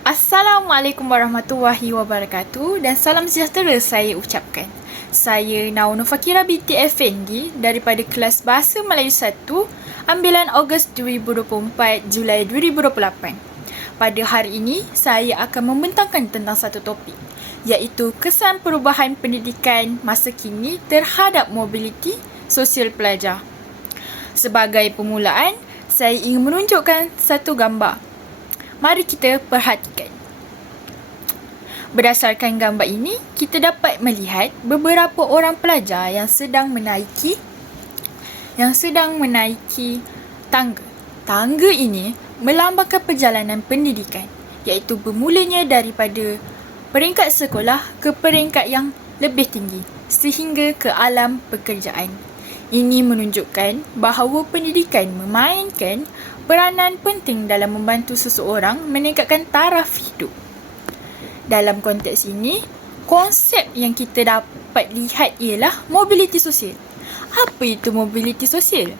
Assalamualaikum warahmatullahi wabarakatuh dan salam sejahtera saya ucapkan. Saya Naunur Fakira binti Effendi daripada kelas Bahasa Melayu 1, ambilan Ogos 2024, Julai 2028. Pada hari ini, saya akan membentangkan tentang satu topik, iaitu kesan perubahan pendidikan masa kini terhadap mobiliti sosial pelajar. Sebagai permulaan, saya ingin menunjukkan satu gambar. Mari kita perhatikan. Berdasarkan gambar ini, kita dapat melihat beberapa orang pelajar yang sedang menaiki tangga. Tangga ini melambangkan perjalanan pendidikan, iaitu bermulanya daripada peringkat sekolah ke peringkat yang lebih tinggi sehingga ke alam pekerjaan. Ini menunjukkan bahawa pendidikan memainkan peranan penting dalam membantu seseorang meningkatkan taraf hidup. Dalam konteks ini, konsep yang kita dapat lihat ialah mobiliti sosial. Apa itu mobiliti sosial?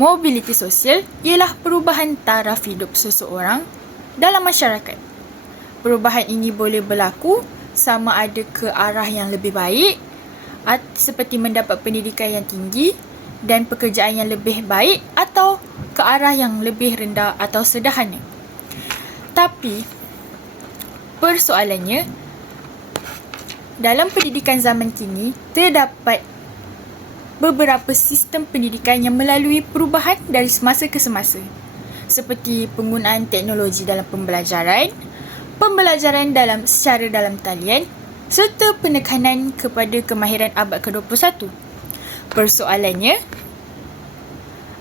Mobiliti sosial ialah perubahan taraf hidup seseorang dalam masyarakat. Perubahan ini boleh berlaku sama ada ke arah yang lebih baik, seperti mendapat pendidikan yang tinggi dan pekerjaan yang lebih baik, atau ke arah yang lebih rendah atau sederhana. Tapi persoalannya, dalam pendidikan zaman kini terdapat beberapa sistem pendidikan yang melalui perubahan dari semasa ke semasa, seperti penggunaan teknologi dalam pembelajaran secara dalam talian, serta penekanan kepada kemahiran abad ke-21. Persoalannya,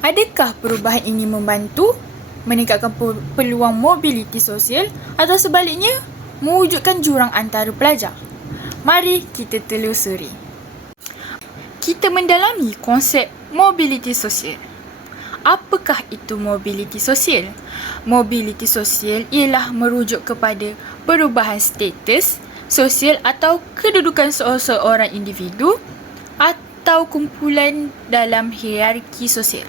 adakah perubahan ini membantu meningkatkan peluang mobiliti sosial atau sebaliknya mewujudkan jurang antara pelajar? Mari kita telusuri. Kita mendalami konsep mobiliti sosial. Apakah itu mobiliti sosial? Mobiliti sosial ialah merujuk kepada perubahan status sosial atau kedudukan seseorang individu atau kumpulan dalam hierarki sosial.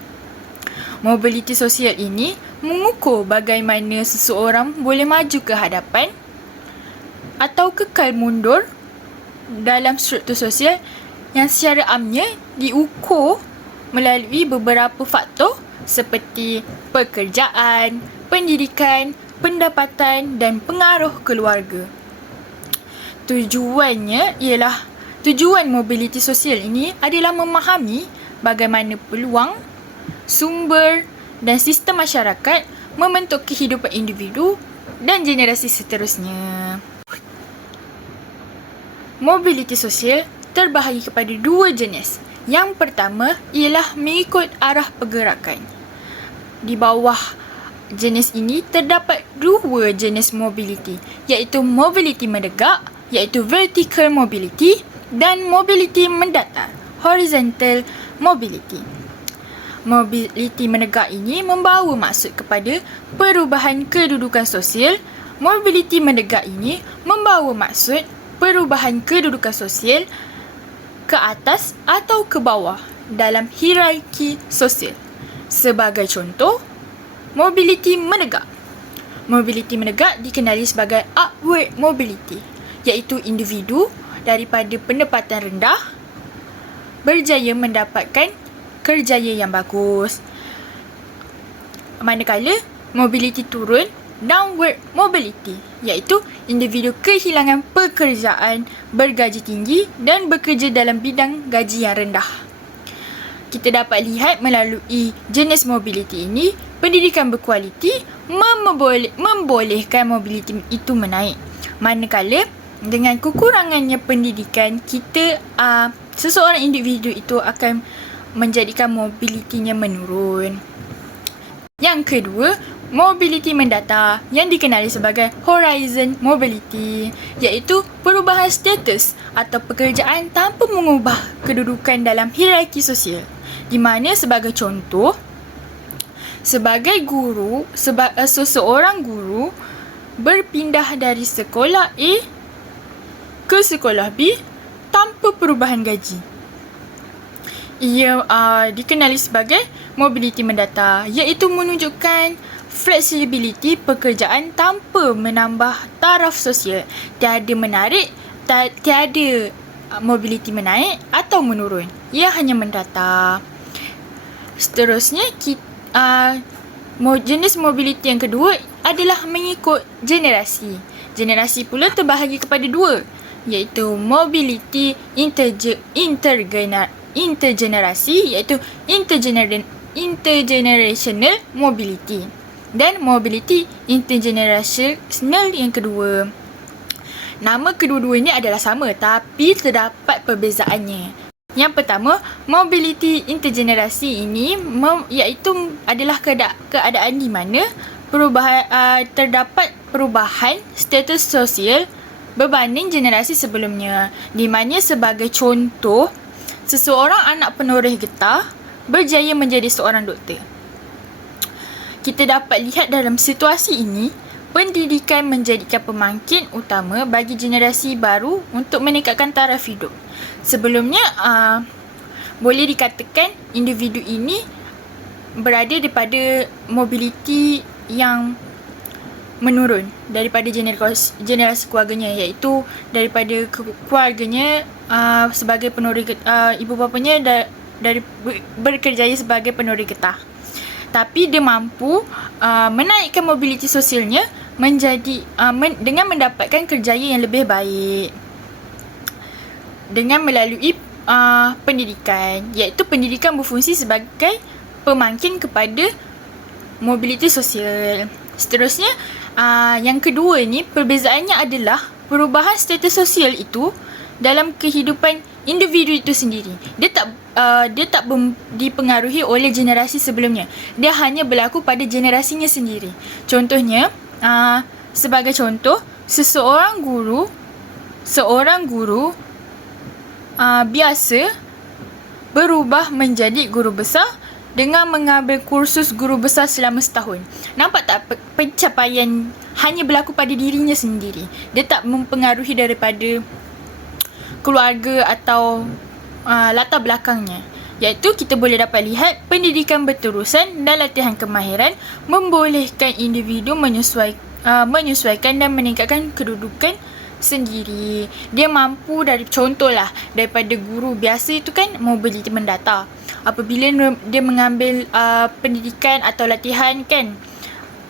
Mobiliti sosial ini mengukur bagaimana seseorang boleh maju ke hadapan atau kekal mundur dalam struktur sosial yang secara amnya diukur melalui beberapa faktor seperti pekerjaan, pendidikan, pendapatan dan pengaruh keluarga. Tujuan mobiliti sosial ini adalah memahami bagaimana peluang, sumber dan sistem masyarakat membentuk kehidupan individu dan generasi seterusnya. Mobiliti sosial terbahagi kepada dua jenis. Yang pertama ialah mengikut arah pergerakan. Di bawah jenis ini terdapat dua jenis mobiliti, iaitu mobiliti menegak, iaitu vertical mobility, dan mobiliti mendatar, horizontal mobility. Mobiliti menegak ini membawa maksud kepada perubahan kedudukan sosial. Mobiliti menegak ini membawa maksud perubahan kedudukan sosial ke atas atau ke bawah dalam hierarki sosial. Sebagai contoh, mobiliti menegak. Mobiliti menegak dikenali sebagai upward mobility, iaitu individu daripada pendapatan rendah berjaya mendapatkan kerjaya yang bagus. Manakala mobiliti turun, downward mobility, iaitu individu kehilangan pekerjaan bergaji tinggi dan bekerja dalam bidang gaji yang rendah. Kita dapat lihat melalui jenis mobiliti ini, pendidikan berkualiti membolehkan mobiliti itu menaik. Manakala dengan kekurangannya pendidikan, seseorang individu itu akan menjadikan mobilitinya menurun. Yang kedua, mobiliti mendatar yang dikenali sebagai horizon mobility, iaitu perubahan status atau pekerjaan tanpa mengubah kedudukan dalam hierarki sosial. Di mana sebagai contoh, sebagai guru, seseorang guru berpindah dari sekolah A ke sekolah B tanpa perubahan gaji. Ia dikenali sebagai mobiliti mendatar, iaitu menunjukkan fleksibiliti pekerjaan tanpa menambah taraf sosial. Tiada menarik, tiada mobiliti menaik atau menurun. Ia hanya mendata. Seterusnya, jenis mobiliti yang kedua adalah mengikut generasi. Generasi pula terbahagi kepada dua, iaitu mobiliti intergenerasi, iaitu intergenerational mobility, dan mobility intergenerational yang kedua. Nama kedua-duanya adalah sama, tapi terdapat perbezaannya. Yang pertama, mobility intergenerasi ini iaitu adalah keadaan di mana terdapat perubahan status sosial berbanding generasi sebelumnya, di mana sebagai contoh, seseorang anak penoreh getah berjaya menjadi seorang doktor. Kita dapat lihat dalam situasi ini, pendidikan menjadikan pemangkin utama bagi generasi baru untuk meningkatkan taraf hidup. Sebelumnya, boleh dikatakan individu ini berada daripada mobiliti yang menurun daripada generasi keluarganya, iaitu daripada keluarganya sebagai penoreh ibu bapanya berkerjaya sebagai penoreh getah. Tapi dia mampu menaikkan mobiliti sosialnya dengan mendapatkan kerjaya yang lebih baik dengan melalui pendidikan, iaitu pendidikan berfungsi sebagai pemangkin kepada mobiliti sosial. Seterusnya, yang kedua ni, perbezaannya adalah perubahan status sosial itu dalam kehidupan individu itu sendiri. Dia tak dipengaruhi oleh generasi sebelumnya. Dia hanya berlaku pada generasinya sendiri. Contohnya, sebagai contoh, seorang guru biasa berubah menjadi guru besar dengan mengambil kursus guru besar selama setahun. Nampak tak pencapaian hanya berlaku pada dirinya sendiri. Dia tak mempengaruhi daripada keluarga atau latar belakangnya. Iaitu kita boleh dapat lihat pendidikan berterusan dan latihan kemahiran membolehkan individu menyesuaikan dan meningkatkan kedudukan sendiri. Dia mampu contohlah daripada guru biasa itu kan mobiliti mendata. Apabila dia mengambil pendidikan atau latihan kan,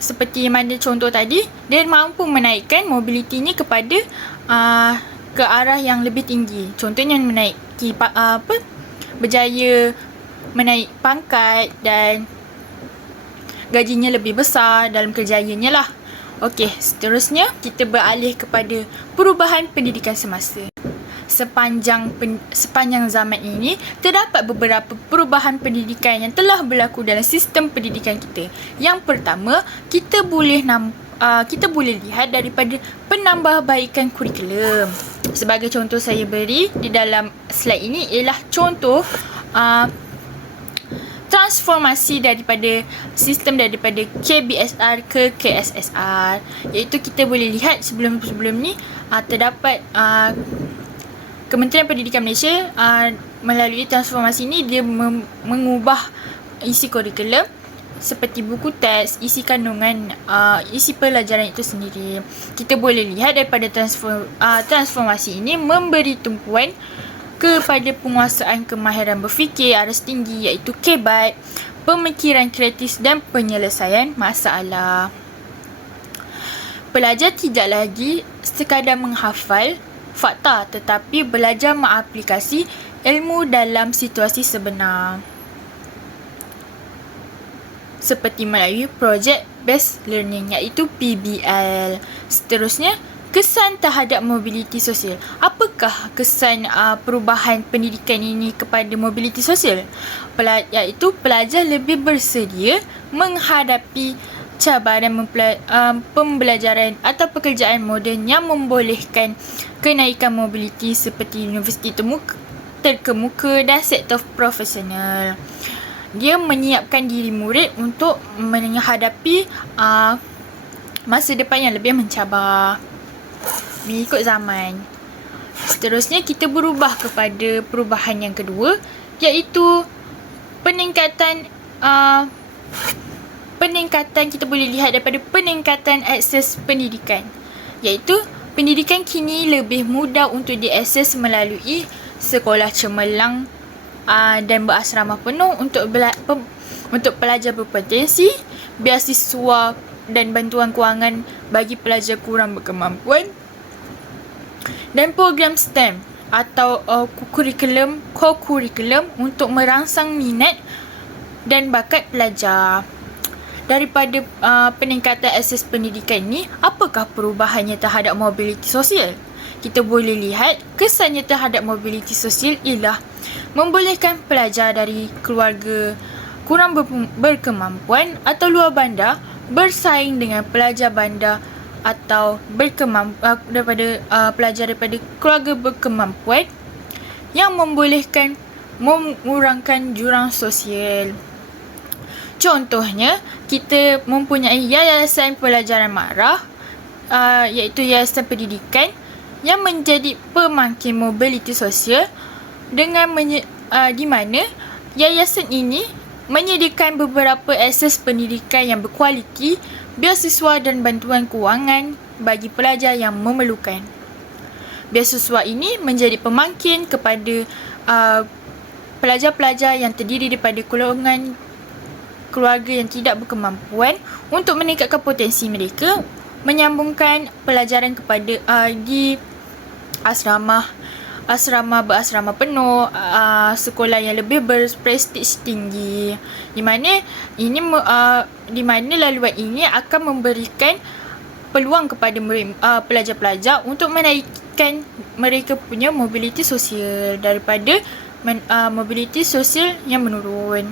seperti mana contoh tadi, dia mampu menaikkan mobilitinya kepada ke arah yang lebih tinggi. Contohnya menaiki berjaya menaik pangkat dan gajinya lebih besar dalam kerjayanya lah. Okey, seterusnya kita beralih kepada perubahan pendidikan semasa. Sepanjang zaman ini, terdapat beberapa perubahan pendidikan yang telah berlaku dalam sistem pendidikan kita. Yang pertama, kita boleh lihat daripada penambahbaikan kurikulum. Sebagai contoh saya beri di dalam slide ini ialah contoh transformasi daripada sistem daripada KBSR ke KSSR, iaitu kita boleh lihat sebelum ni terdapat Kementerian Pendidikan Malaysia melalui transformasi ini dia mengubah isi kurikulum seperti buku teks, isi kandungan, isi pelajaran itu sendiri. Kita boleh lihat daripada transformasi ini memberi tumpuan kepada penguasaan kemahiran berfikir aras tinggi, iaitu KEBAT, pemikiran kreatif dan penyelesaian masalah. Pelajar tidak lagi sekadar menghafal fakta tetapi belajar mengaplikasi ilmu dalam situasi sebenar, seperti melalui Project Based Learning, iaitu PBL. Seterusnya, kesan terhadap mobiliti sosial. Apakah kesan perubahan pendidikan ini kepada mobiliti sosial? Iaitu pelajar lebih bersedia menghadapi cabaran pembelajaran atau pekerjaan moden yang membolehkan kenaikan mobiliti seperti universiti terkemuka dan sektor profesional. Dia menyiapkan diri murid untuk menghadapi masa depan yang lebih mencabar mengikut zaman. Seterusnya, kita berubah kepada perubahan yang kedua, iaitu peningkatan kita boleh lihat daripada peningkatan akses pendidikan, iaitu pendidikan kini lebih mudah untuk diakses melalui sekolah cemerlang dan berasrama penuh untuk pelajar berpotensi, beasiswa dan bantuan kewangan bagi pelajar kurang berkemampuan, dan program STEM atau co-curriculum untuk merangsang minat dan bakat pelajar. Daripada peningkatan akses pendidikan ni, apakah perubahannya terhadap mobiliti sosial? Kita boleh lihat kesannya terhadap mobiliti sosial ialah membolehkan pelajar dari keluarga kurang berkemampuan atau luar bandar bersaing dengan pelajar bandar atau pelajar daripada keluarga berkemampuan, yang membolehkan mengurangkan jurang sosial. Contohnya, kita mempunyai yayasan pelajaran marah, iaitu yayasan pendidikan yang menjadi pemangkin mobiliti sosial di mana yayasan ini menyediakan beberapa akses pendidikan yang berkualiti, beasiswa dan bantuan kewangan bagi pelajar yang memerlukan. Beasiswa ini menjadi pemangkin kepada pelajar-pelajar yang terdiri daripada golongan keluarga yang tidak berkemampuan untuk meningkatkan potensi mereka, menyambungkan pelajaran kepada di asrama berasrama penuh, sekolah yang lebih berprestij tinggi, di mana laluan ini akan memberikan peluang kepada pelajar-pelajar untuk menaikkan mereka punya mobiliti sosial daripada mobiliti sosial yang menurun.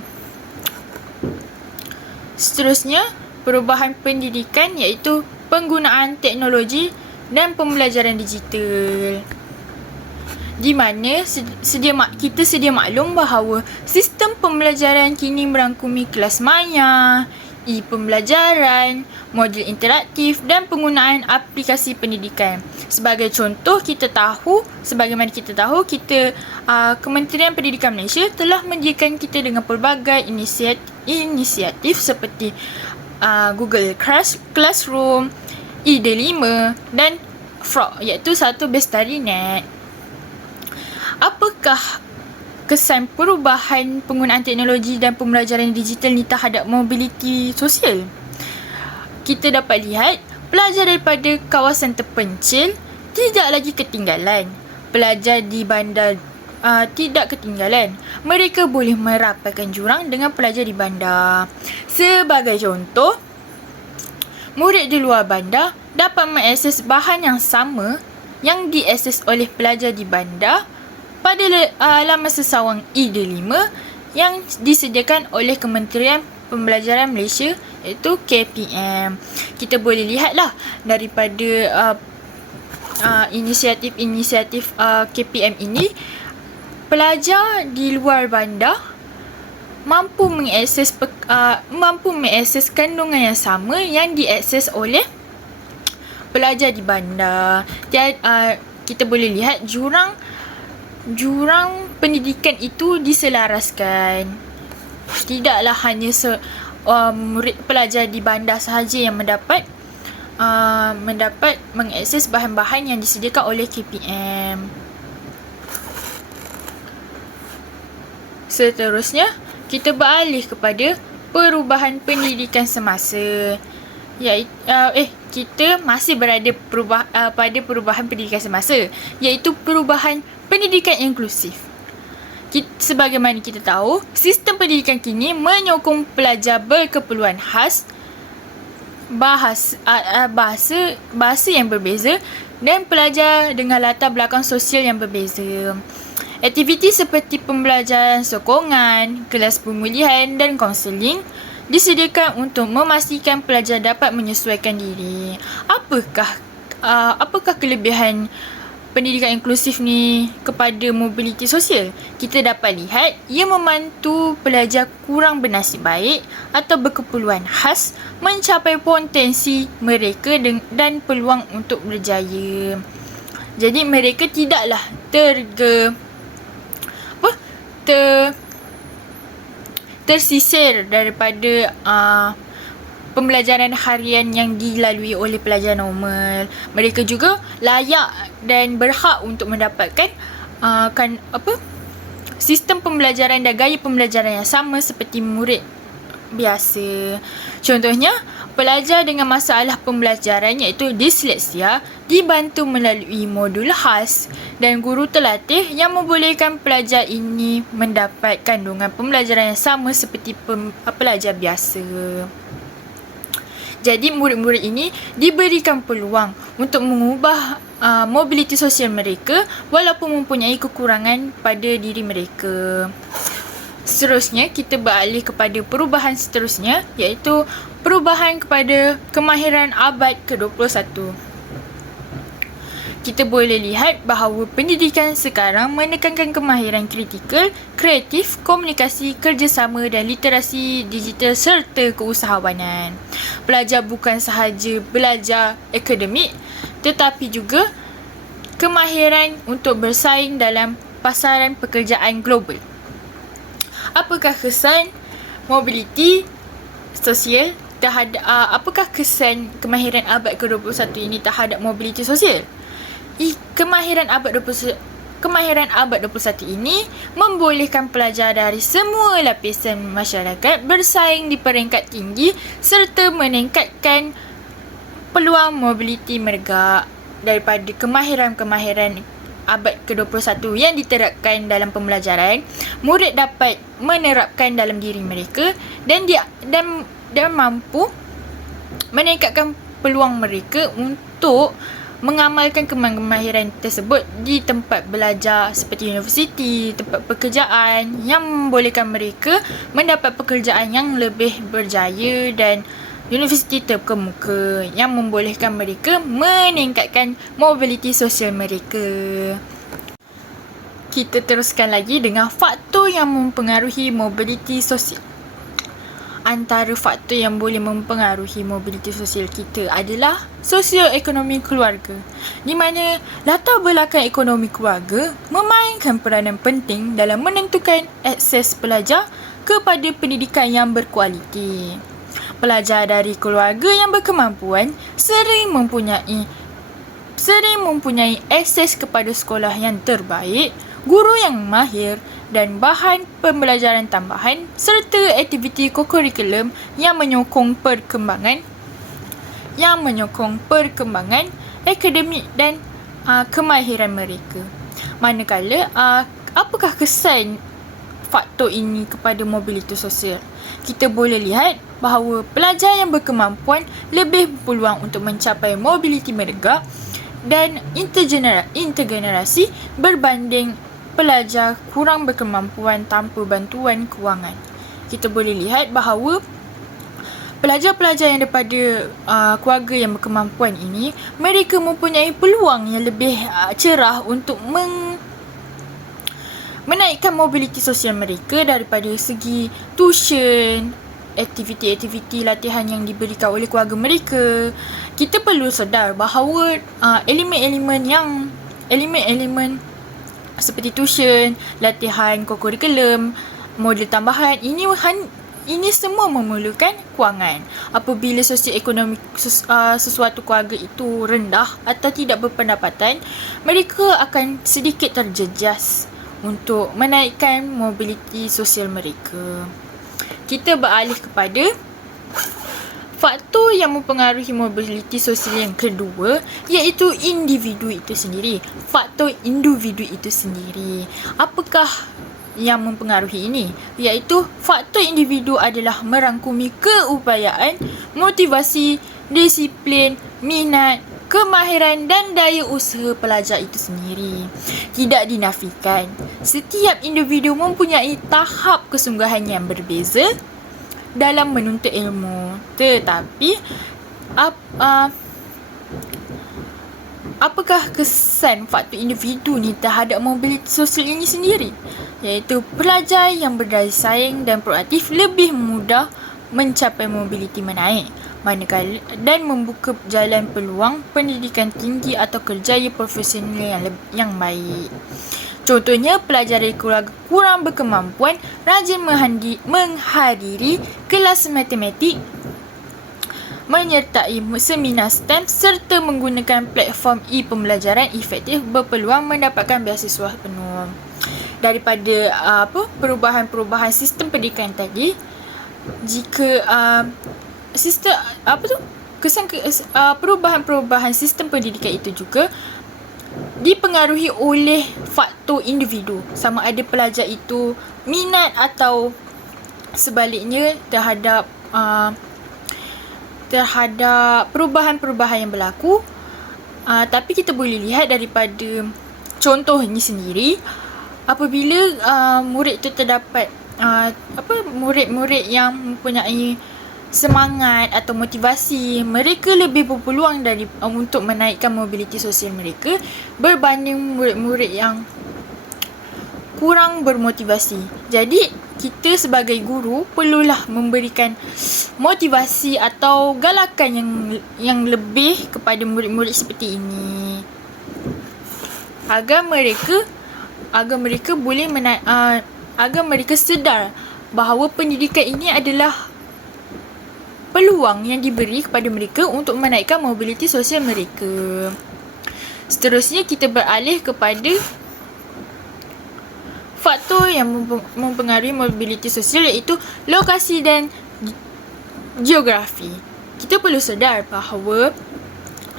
Seterusnya, perubahan pendidikan iaitu penggunaan teknologi dan pembelajaran digital. Di mana kita sedia maklum bahawa sistem pembelajaran kini merangkumi kelas maya, e-pembelajaran, modul interaktif dan penggunaan aplikasi pendidikan. Sebagaimana kita tahu, Kementerian Pendidikan Malaysia telah menyediakan kita dengan pelbagai inisiatif seperti Google Classroom, ID5 dan Frog, iaitu satu BestariNet. Apakah kesan perubahan penggunaan teknologi dan pembelajaran digital ni terhadap mobiliti sosial? Kita dapat lihat pelajar daripada kawasan terpencil tidak lagi ketinggalan. Pelajar di bandar tidak ketinggalan. Mereka boleh merapaikan jurang dengan pelajar di bandar. Sebagai contoh, murid di luar bandar dapat mengakses bahan yang sama yang diakses oleh pelajar di bandar pada laman sesawang ID5 yang disediakan oleh Kementerian Pembelajaran Malaysia, iaitu KPM. Kita boleh lihatlah daripada inisiatif KPM ini, pelajar di luar bandar mampu mengakses kandungan yang sama yang diakses oleh pelajar di bandar. Kita boleh lihat jurang pendidikan itu diselaraskan. Tidaklah hanya murid pelajar di bandar sahaja yang mendapat mengakses bahan-bahan yang disediakan oleh KPM. Seterusnya, kita beralih kepada perubahan pendidikan semasa. Kita masih berada pada perubahan pendidikan semasa, iaitu perubahan pendidikan inklusif. Sebagaimana kita tahu, sistem pendidikan kini menyokong pelajar berkeperluan khas, bahasa yang berbeza dan pelajar dengan latar belakang sosial yang berbeza. Aktiviti seperti pembelajaran sokongan, kelas pemulihan dan kaunseling disediakan untuk memastikan pelajar dapat menyesuaikan diri. Apakah kelebihan pendidikan inklusif ni kepada mobiliti sosial? Kita dapat lihat ia membantu pelajar kurang bernasib baik atau berkeperluan khas mencapai potensi mereka dan peluang untuk berjaya. Jadi mereka tidaklah tersisir daripada pembelajaran harian yang dilalui oleh pelajar normal. Mereka juga layak dan berhak untuk mendapatkan sistem pembelajaran dan gaya pembelajaran yang sama seperti murid biasa. Contohnya, pelajar dengan masalah pembelajaran iaitu disleksia dibantu melalui modul khas dan guru terlatih yang membolehkan pelajar ini mendapat kandungan pembelajaran yang sama seperti pelajar biasa. Jadi murid-murid ini diberikan peluang untuk mengubah mobiliti sosial mereka walaupun mempunyai kekurangan pada diri mereka. Seterusnya, kita beralih kepada perubahan seterusnya, iaitu perubahan kepada kemahiran abad ke-21. Kita boleh lihat bahawa pendidikan sekarang menekankan kemahiran kritikal, kreatif, komunikasi, kerjasama dan literasi digital serta keusahawanan. Pelajar bukan sahaja belajar akademik tetapi juga kemahiran untuk bersaing dalam pasaran pekerjaan global. Apakah kesan mobiliti sosial terhadap apakah kesan kemahiran abad ke-21 ini terhadap mobiliti sosial? Kemahiran abad 21 ini membolehkan pelajar dari semua lapisan masyarakat bersaing di peringkat tinggi serta meningkatkan peluang mobiliti mereka. Daripada kemahiran-kemahiran abad ke-21 yang diterapkan dalam pembelajaran, murid dapat menerapkan dalam diri mereka dan mampu meningkatkan peluang mereka untuk mengamalkan kemahiran tersebut di tempat belajar seperti universiti, tempat pekerjaan yang membolehkan mereka mendapat pekerjaan yang lebih berjaya dan universiti terkemuka yang membolehkan mereka meningkatkan mobiliti sosial mereka. Kita teruskan lagi dengan faktor yang mempengaruhi mobiliti sosial. Antara faktor yang boleh mempengaruhi mobiliti sosial kita adalah sosioekonomi keluarga, di mana latar belakang ekonomi keluarga memainkan peranan penting dalam menentukan akses pelajar kepada pendidikan yang berkualiti. Pelajar dari keluarga yang berkemampuan sering mempunyai akses kepada sekolah yang terbaik, guru yang mahir dan bahan pembelajaran tambahan serta aktiviti kokurikulum yang menyokong perkembangan akademik dan kemahiran mereka. Manakala, apakah kesan faktor ini kepada mobiliti sosial? Kita boleh lihat bahawa pelajar yang berkemampuan lebih berpeluang untuk mencapai mobiliti mereka dan intergenerasi berbanding pelajar kurang berkemampuan tanpa bantuan kewangan. Kita boleh lihat bahawa pelajar-pelajar yang daripada keluarga yang berkemampuan ini, mereka mempunyai peluang yang lebih cerah untuk menaikkan mobiliti sosial mereka daripada segi tuition, aktiviti-aktiviti latihan yang diberikan oleh keluarga mereka. Kita perlu sedar bahawa elemen-elemen seperti tuition, latihan kokurikulum, modul tambahan ini semua memerlukan kewangan. Apabila sosioekonomi sesuatu keluarga itu rendah atau tidak berpendapatan, mereka akan sedikit terjejas untuk menaikkan mobiliti sosial mereka. Kita beralih kepada faktor yang mempengaruhi mobiliti sosial yang kedua, iaitu individu itu sendiri. Faktor individu itu sendiri. Apakah yang mempengaruhi ini? Iaitu faktor individu adalah merangkumi keupayaan, motivasi, disiplin, minat, kemahiran dan daya usaha pelajar itu sendiri. Tidak dinafikan, setiap individu mempunyai tahap kesungguhan yang berbeza dalam menuntut ilmu. Tetapi apakah kesan faktor individu ni terhadap mobiliti sosial ini sendiri? Iaitu pelajar yang berdaya saing dan proaktif lebih mudah mencapai mobiliti menaik, manakala dan membuka jalan peluang pendidikan tinggi atau kerjaya profesional yang baik. Contohnya, pelajar dari keluarga kurang berkemampuan rajin menghadiri kelas matematik menyertai seminar STEM serta menggunakan platform e-pembelajaran efektif berpeluang mendapatkan beasiswa penuh. Daripada perubahan-perubahan sistem pendidikan tadi, jika perubahan-perubahan sistem pendidikan itu juga dipengaruhi oleh faktor individu, sama ada pelajar itu minat atau sebaliknya terhadap perubahan-perubahan yang berlaku. Tapi kita boleh lihat daripada contoh ini sendiri, apabila murid itu terdapat murid-murid yang mempunyai semangat atau motivasi, mereka lebih berpeluang untuk menaikkan mobiliti sosial mereka berbanding murid-murid yang kurang bermotivasi. Jadi kita sebagai guru perlulah memberikan motivasi atau galakan yang lebih kepada murid-murid seperti ini, agar mereka boleh agar mereka sedar bahawa pendidikan ini adalah peluang yang diberi kepada mereka untuk menaikkan mobiliti sosial mereka. Seterusnya kita beralih kepada faktor yang mempengaruhi mobiliti sosial, iaitu lokasi dan geografi. Kita perlu sedar bahawa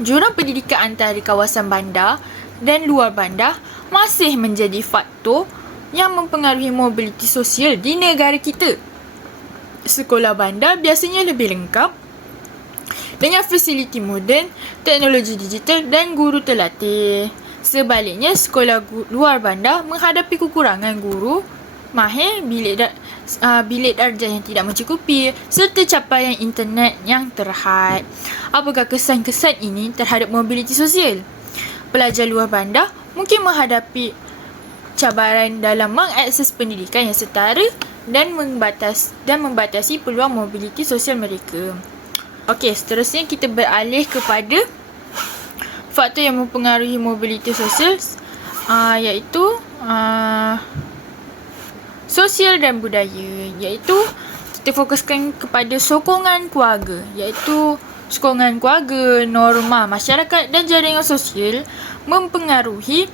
jurang pendidikan antara kawasan bandar dan luar bandar masih menjadi faktor yang mempengaruhi mobiliti sosial di negara kita. Sekolah bandar biasanya lebih lengkap dengan fasiliti moden, teknologi digital dan guru terlatih. Sebaliknya, sekolah luar bandar menghadapi kekurangan guru mahir, bilik darjah yang tidak mencukupi serta capaian internet yang terhad. Apakah kesan-kesan ini terhadap mobiliti sosial? Pelajar luar bandar mungkin menghadapi cabaran dalam mengakses pendidikan yang setara dan membatasi peluang mobiliti sosial mereka. Okey, seterusnya kita beralih kepada faktor yang mempengaruhi mobiliti sosial, iaitu sosial dan budaya, iaitu kita fokuskan kepada sokongan keluarga, iaitu sokongan keluarga, norma masyarakat dan jaringan sosial mempengaruhi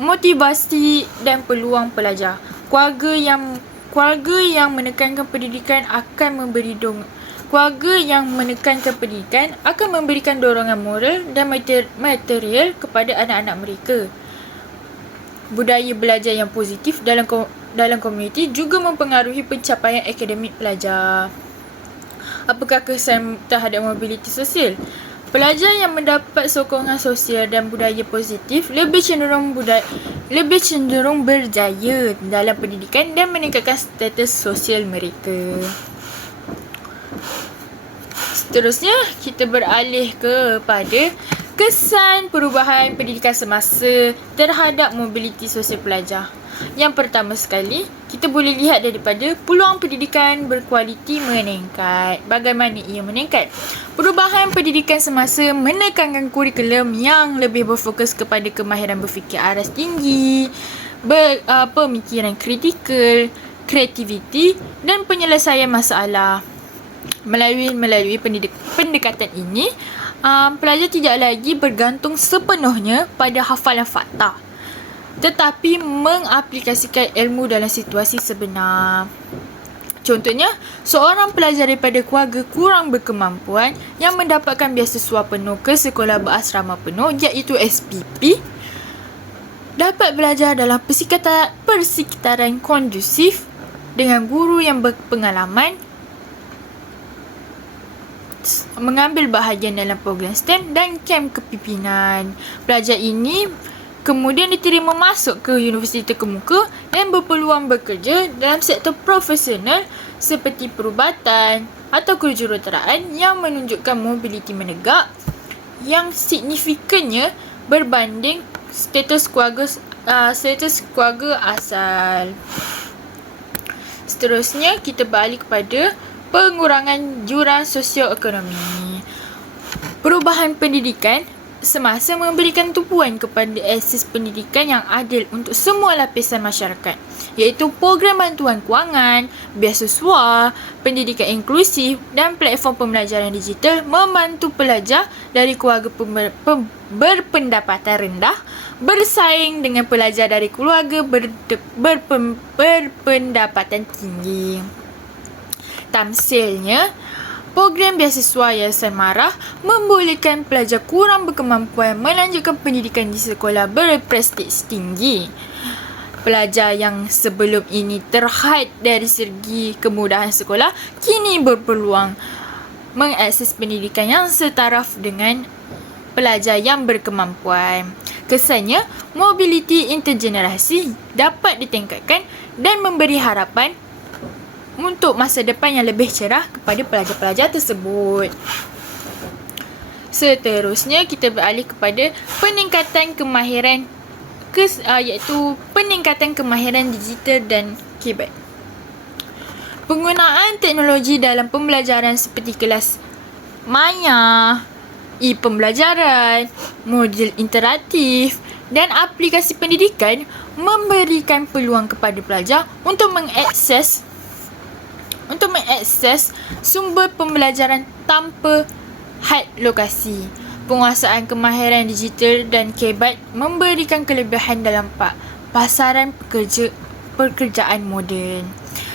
motivasi dan peluang pelajar. Keluarga yang menekankan pendidikan akan memberikan dorongan moral dan material kepada anak-anak mereka. Budaya belajar yang positif dalam komuniti juga mempengaruhi pencapaian akademik pelajar. Apakah kesan terhadap mobiliti sosial? Pelajar yang mendapat sokongan sosial dan budaya positif lebih cenderung berjaya dalam pendidikan dan meningkatkan status sosial mereka. Seterusnya, kita beralih kepada kesan perubahan pendidikan semasa terhadap mobiliti sosial pelajar. Yang pertama sekali, kita boleh lihat daripada peluang pendidikan berkualiti meningkat. Bagaimana ia meningkat? Perubahan pendidikan semasa menekankan kurikulum yang lebih berfokus kepada kemahiran berfikir aras tinggi, pemikiran kritikal, kreativiti dan penyelesaian masalah. Melalui pendekatan ini, pelajar tidak lagi bergantung sepenuhnya pada hafalan fakta, tetapi mengaplikasikan ilmu dalam situasi sebenar. Contohnya, seorang pelajar daripada keluarga kurang berkemampuan yang mendapatkan beasiswa penuh ke sekolah berasrama penuh, iaitu SPP, dapat belajar dalam persekitaran kondusif dengan guru yang berpengalaman, mengambil bahagian dalam program STEM dan kem kepimpinan. Pelajar ini kemudian diterima masuk ke universiti terkemuka dan berpeluang bekerja dalam sektor profesional seperti perubatan atau kejuruteraan yang menunjukkan mobiliti menegak yang signifikannya berbanding status keluarga asal. Seterusnya, kita balik kepada pengurangan jurang sosioekonomi. Perubahan pendidikan semasa memberikan tumpuan kepada akses pendidikan yang adil untuk semua lapisan masyarakat, iaitu program bantuan kewangan, beasiswa, pendidikan inklusif dan platform pembelajaran digital membantu pelajar dari keluarga berpendapatan rendah bersaing dengan pelajar dari keluarga berpendapatan tinggi. Tamsilnya, program beasiswa Yayasan Marah membolehkan pelajar kurang berkemampuan melanjutkan pendidikan di sekolah berprestij tinggi. Pelajar yang sebelum ini terhad dari segi kemudahan sekolah kini berpeluang mengakses pendidikan yang setaraf dengan pelajar yang berkemampuan. Kesannya, mobiliti intergenerasi dapat ditingkatkan dan memberi harapan untuk masa depan yang lebih cerah kepada pelajar-pelajar tersebut. Seterusnya, kita beralih kepada peningkatan kemahiran iaitu peningkatan kemahiran digital dan kibat. Penggunaan teknologi dalam pembelajaran seperti kelas maya, e-pembelajaran, modul interaktif dan aplikasi pendidikan memberikan peluang kepada pelajar untuk mengakses sumber pembelajaran tanpa had lokasi. Penguasaan kemahiran digital dan kebat memberikan kelebihan dalam pasaran pekerjaan moden.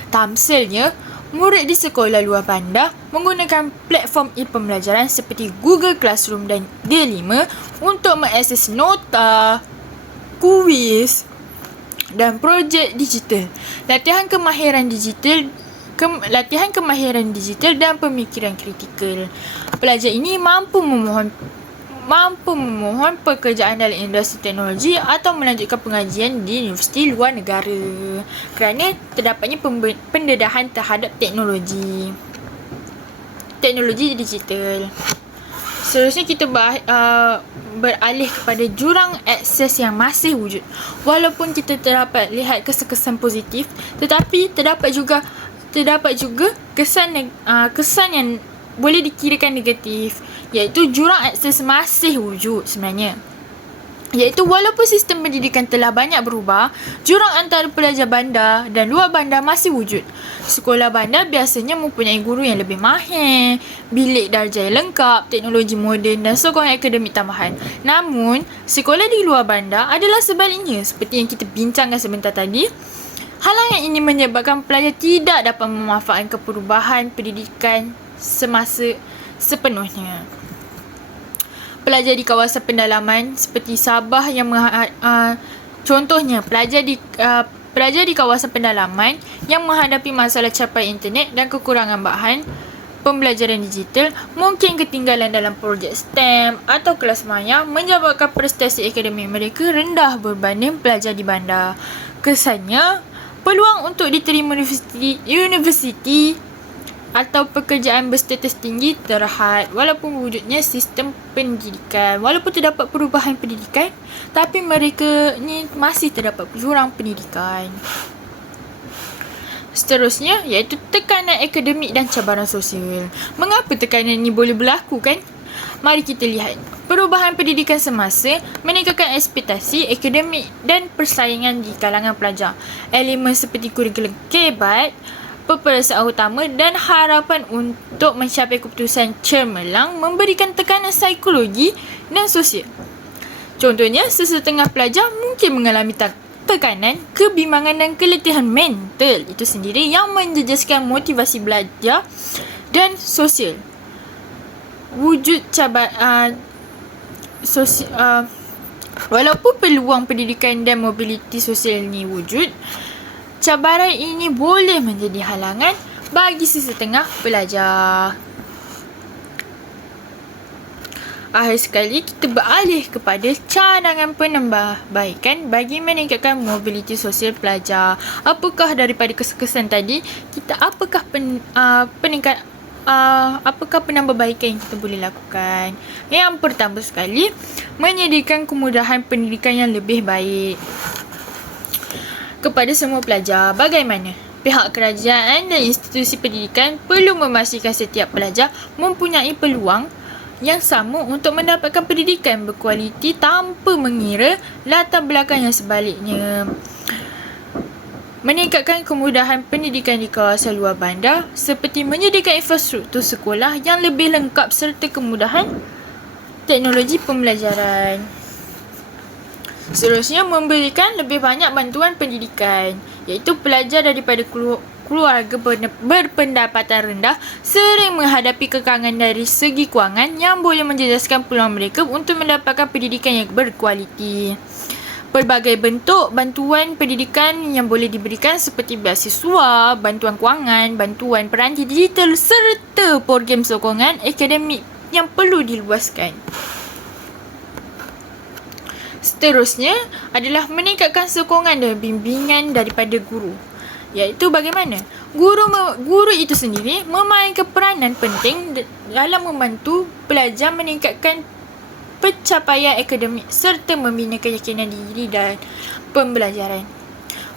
Tamsilnya, murid di sekolah luar bandar menggunakan platform e-pembelajaran seperti Google Classroom dan D5 untuk mengakses nota, kuis dan projek digital. Latihan kemahiran digital dan pemikiran kritikal. Pelajar ini mampu memohon pekerjaan dalam industri teknologi atau melanjutkan pengajian di universiti luar negara kerana terdapatnya pendedahan terhadap teknologi digital. Seterusnya kita beralih kepada jurang akses yang masih wujud. Walaupun kita terdapat lihat kesan-kesan positif, tetapi terdapat juga kesan yang boleh dikirakan negatif, iaitu jurang akses masih wujud sebenarnya. Iaitu walaupun sistem pendidikan telah banyak berubah, jurang antara pelajar bandar dan luar bandar masih wujud. Sekolah bandar biasanya mempunyai guru yang lebih mahir, bilik darjah yang lengkap, teknologi moden dan sokongan akademik tambahan. Namun, sekolah di luar bandar adalah sebaliknya, seperti yang kita bincangkan sebentar tadi. Halangan ini menyebabkan pelajar tidak dapat memanfaatkan perubahan pendidikan semasa sepenuhnya. Pelajar di kawasan pendalaman seperti Sabah yang contohnya pelajar di kawasan pendalaman yang menghadapi masalah capai internet dan kekurangan bahan pembelajaran digital mungkin ketinggalan dalam projek STEM atau kelas maya menyebabkan prestasi akademik mereka rendah berbanding pelajar di bandar. Kesannya, peluang untuk diterima universiti atau pekerjaan berstatus tinggi terhad walaupun wujudnya sistem pendidikan. Walaupun terdapat perubahan pendidikan, tapi mereka ni masih terdapat jurang pendidikan. Seterusnya iaitu tekanan akademik dan cabaran sosial. Mengapa tekanan ini boleh berlaku kan? Mari kita lihat. Perubahan pendidikan semasa meningkatkan ekspektasi akademik dan persaingan di kalangan pelajar. Elemen seperti kurikulum kebat, peperiksaan utama dan harapan untuk mencapai keputusan cemerlang memberikan tekanan psikologi dan sosial. Contohnya, sesetengah pelajar mungkin mengalami tekanan, kebimbangan dan keletihan mental itu sendiri yang menjejaskan motivasi belajar dan sosial. Wujud walaupun peluang pendidikan dan mobiliti sosial ini wujud, cabaran ini boleh menjadi halangan bagi sesetengah pelajar. Akhir sekali, kita beralih kepada cadangan penambahbaikan bagi meningkatkan mobiliti sosial pelajar. Apakah daripada kesan-kesan tadi, apakah penambahbaikan yang kita boleh lakukan? Yang pertama sekali, menyediakan kemudahan pendidikan yang lebih baik kepada semua pelajar. Bagaimana? Pihak kerajaan dan institusi pendidikan perlu memastikan setiap pelajar mempunyai peluang yang sama untuk mendapatkan pendidikan berkualiti tanpa mengira latar belakang yang sebaliknya. Meningkatkan kemudahan pendidikan di kawasan luar bandar seperti menyediakan infrastruktur sekolah yang lebih lengkap serta kemudahan teknologi pembelajaran. Seterusnya, memberikan lebih banyak bantuan pendidikan, iaitu pelajar daripada keluarga berpendapatan rendah sering menghadapi kekangan dari segi kewangan yang boleh menjejaskan peluang mereka untuk mendapatkan pendidikan yang berkualiti. Pelbagai bentuk bantuan pendidikan yang boleh diberikan seperti beasiswa, bantuan kewangan, bantuan peranti digital serta program sokongan akademik yang perlu diluaskan. Seterusnya adalah meningkatkan sokongan dan bimbingan daripada guru, iaitu bagaimana guru itu sendiri memainkan peranan penting dalam membantu pelajar meningkatkan pencapaian akademik serta membina keyakinan diri dan pembelajaran.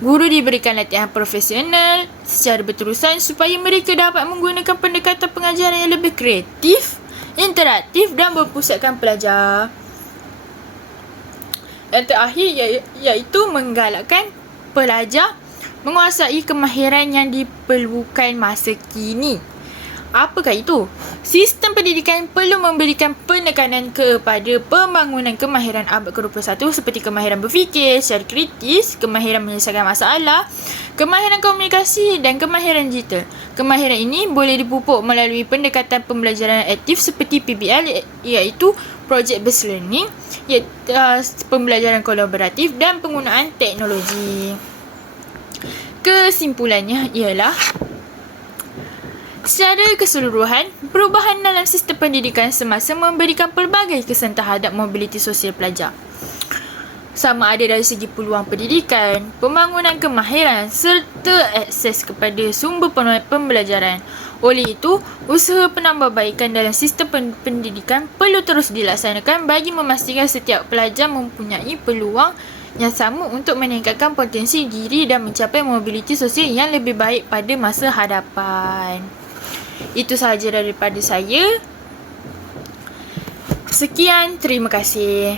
Guru diberikan latihan profesional secara berterusan supaya mereka dapat menggunakan pendekatan pengajaran yang lebih kreatif, interaktif dan berpusatkan pelajar. Yang terakhir iaitu menggalakkan pelajar menguasai kemahiran yang diperlukan masa kini. Apakah itu? Sistem pendidikan perlu memberikan penekanan kepada pembangunan kemahiran abad ke-21 seperti kemahiran berfikir secara kritis, kemahiran menyelesaikan masalah, kemahiran komunikasi dan kemahiran digital. Kemahiran ini boleh dipupuk melalui pendekatan pembelajaran aktif seperti PBL, iaitu Project Based Learning, iaitu pembelajaran kolaboratif dan penggunaan teknologi. Kesimpulannya ialah, secara keseluruhan, perubahan dalam sistem pendidikan semasa memberikan pelbagai kesan terhadap mobiliti sosial pelajar. Sama ada dari segi peluang pendidikan, pembangunan kemahiran serta akses kepada sumber pembelajaran. Oleh itu, usaha penambahbaikan dalam sistem pendidikan perlu terus dilaksanakan bagi memastikan setiap pelajar mempunyai peluang yang sama untuk meningkatkan potensi diri dan mencapai mobiliti sosial yang lebih baik pada masa hadapan. Itu sahaja daripada saya. Sekian, terima kasih.